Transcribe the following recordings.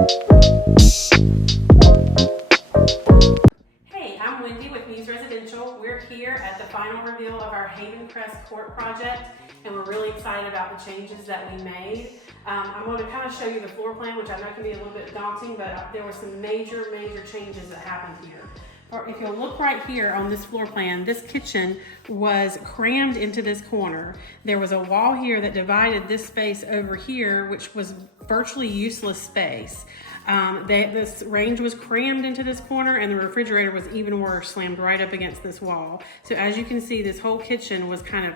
Hey, I'm Wendy with Muse Residential. We're here at the final reveal of our Havencrest court project, and we're really excited about the changes that we made. I'm going to kind of show you the floor plan, which I know can be a little bit daunting, but there were some major changes that happened here. Or if you'll look right here on this floor plan, this kitchen was crammed into this corner. There was a wall here that divided this space over here, which was virtually useless space. This range was crammed into this corner, and the refrigerator was even worse, slammed right up against this wall. So as you can see, this whole kitchen was kind of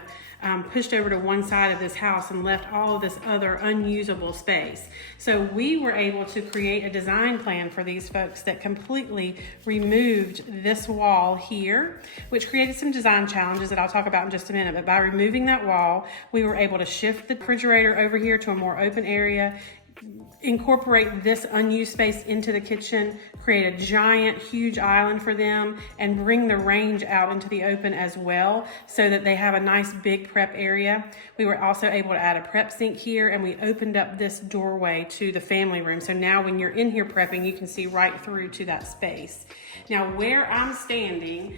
pushed over to one side of this house and left all of this other unusable space. So we were able to create a design plan for these folks that completely removed this wall here, which created some design challenges that I'll talk about in just a minute. But by removing that wall, we were able to shift the refrigerator over here to a more open area, incorporate this unused space into the kitchen, create a giant, huge island for them, and bring the range out into the open as well so that they have a nice big prep area. We were also able to add a prep sink here, and we opened up this doorway to the family room. So now when you're in here prepping, you can see right through to that space. Now where I'm standing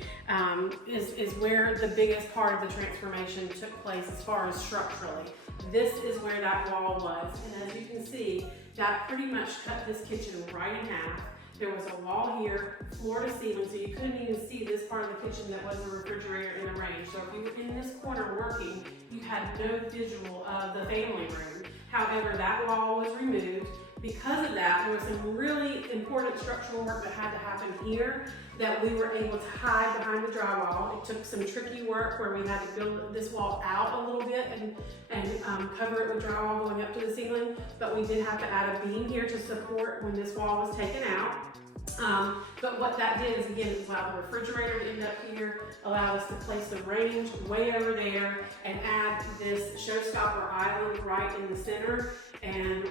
is where the biggest part of the transformation took place as far as structurally. This is where that wall was, and as you can see, that pretty much cut this kitchen right in half. There was a wall here, floor to ceiling, so you couldn't even see this part of the kitchen that was the refrigerator in the range. So if you were in this corner working, you had no visual of the family room. However, that wall was removed. Because of that, there was some really important structural work that had to happen here that we were able to hide behind the drywall. It took some tricky work where we had to build this wall out a little bit and cover it with drywall going up to the ceiling, but we did have to add a beam here to support when this wall was taken out. But what that did is, again, it allowed the refrigerator to end up here, allowed us to place the range way over there, and add this Showstopper island right in the center. And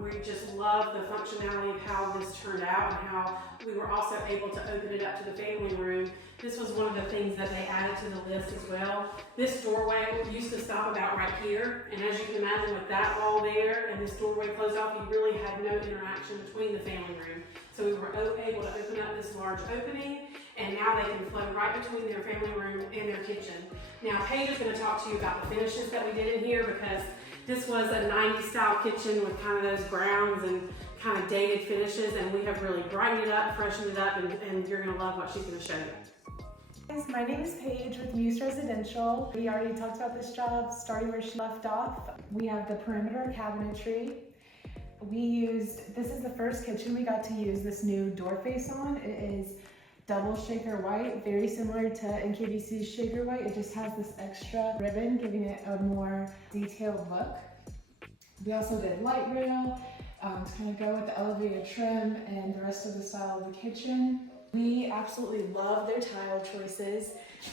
we just love the functionality of how this turned out and how we were also able to open it up to the family room. This was one of the things that they added to the list as well. This doorway used to stop about right here, and as you can imagine, with that wall there and this doorway closed off, you really had no interaction between the family room. So we were able to open up this large opening, and now they can flow right between their family room and their kitchen. Now Paige is going to talk to you about the finishes that we did in here, because this was a 90s style kitchen with kind of those browns and kind of dated finishes, and we have really brightened it up, freshened it up, and you're going to love what she's going to show you. Guys, my name is Paige with Muse Residential. We already talked about this job, starting where she left off. We have the perimeter cabinetry. This is the first kitchen we got to use this new door face on. It is double shaker white, very similar to NKBC's shaker white. It just has this extra ribbon, giving it a more detailed look. We also did light rail to kind of go with the elevated trim and the rest of the style of the kitchen. We absolutely love their tile choices.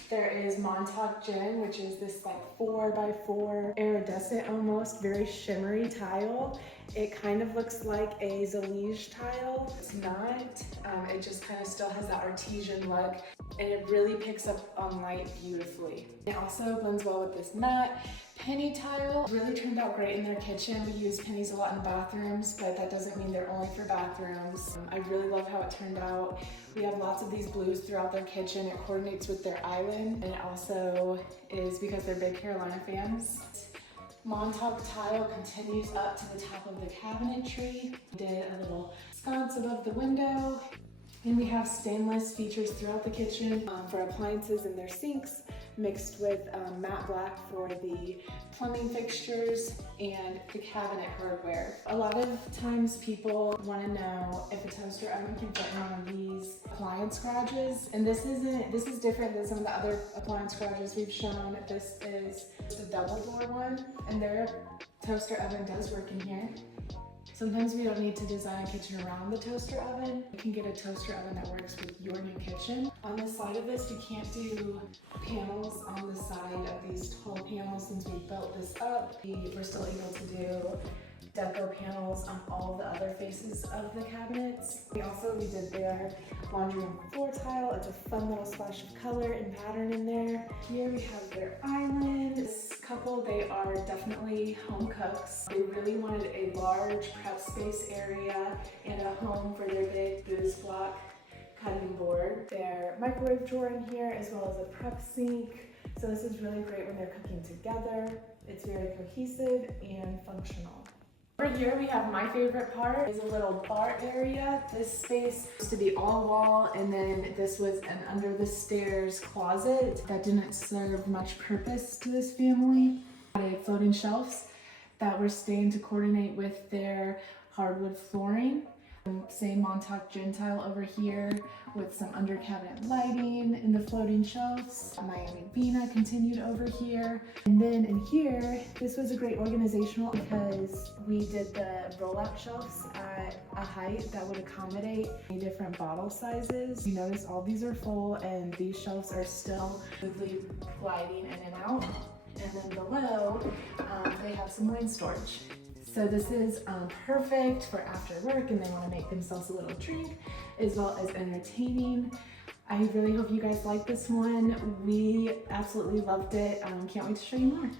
There is Montauk Gin, which is this like 4x4 iridescent, almost very shimmery tile. It kind of looks like a Zalige tile. It's not. It just kind of still has that artesian look, and it really picks up on light beautifully. It also blends well with this matte penny tile. It really turned out great in their kitchen. We use pennies a lot in bathrooms, but that doesn't mean they're only for bathrooms. I really love how it turned out. We have lots of these blues throughout their kitchen. It coordinates with their island, and it also is because they're big Carolina fans. Montauk tile continues up to the top of the cabinetry. We did a little sconce above the window. And we have stainless features throughout the kitchen for appliances and their sinks, mixed with matte black for the plumbing fixtures and the cabinet hardware. A lot of times people want to know if a toaster oven can fit in one of these appliance garages, and this is different than some of the other appliance garages we've shown. This is the double door one, and their toaster oven does work in here. Sometimes we don't need to design a kitchen around the toaster oven. You can get a toaster oven that works with your new kitchen. On the side of this, we can't do panels on the side of these tall panels since we built this up. We're still able to do deco panels on all the other faces of the cabinets. We did their laundry room floor tile. It's a fun little splash of color and pattern in there. Here we have their island. This couple, they are definitely home cooks. They really wanted a large prep space area and a home for their big booze block cutting board. Their microwave drawer in here, as well as a prep sink. So this is really great when they're cooking together. It's very cohesive and functional. Over here we have my favorite part, is a little bar area. This space used to be all wall, and then this was an under the stairs closet that didn't serve much purpose to this family. They had floating shelves that were stained to coordinate with their hardwood flooring. Same Montauk gin tile over here with some under cabinet lighting in the floating shelves. Miami Vina continued over here. And then in here, this was a great organizational because we did the roll-out shelves at a height that would accommodate different bottle sizes. You notice all these are full and these shelves are still smoothly gliding in and out. And then below, they have some wine storage. So this is perfect for after work and they want to make themselves a little drink as well as entertaining. I really hope you guys like this one. We absolutely loved it. Can't wait to show you more.